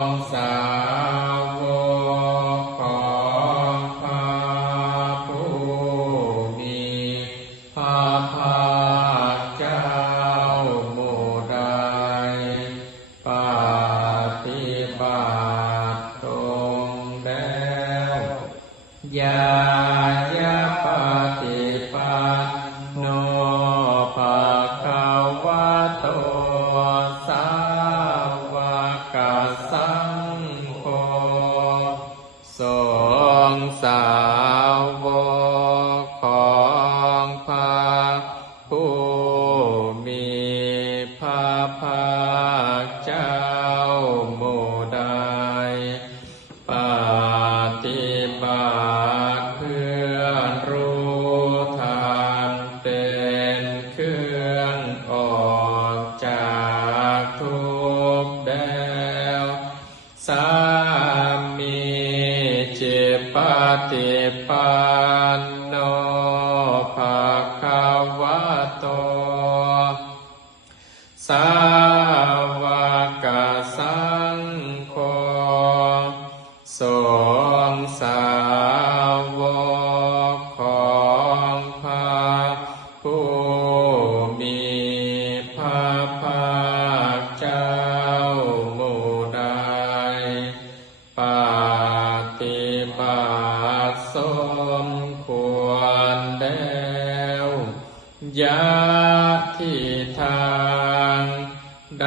สาวกของพระผู้มีพระภาคเจ้าหมู่ใดปฏิบัติตรงแล้วญาปฏิปันโนภะคะวะโตสาวกสังโฆสงฆ์สาวกของพระผู้มีพระภาคเจ้าหมู่ใดปฏิบัติเพื่อรู้ธรรมเป็นเครื่องออกจากทุกข์แล้วสามีจิตปฏิปันโนภะคะวะโตสาวกสังโฆสงฆ์สาวกของพระผู้มีพระภาคเจ้าหมู่ใดปฏิบัติสมควรแล้วยะทิทางใด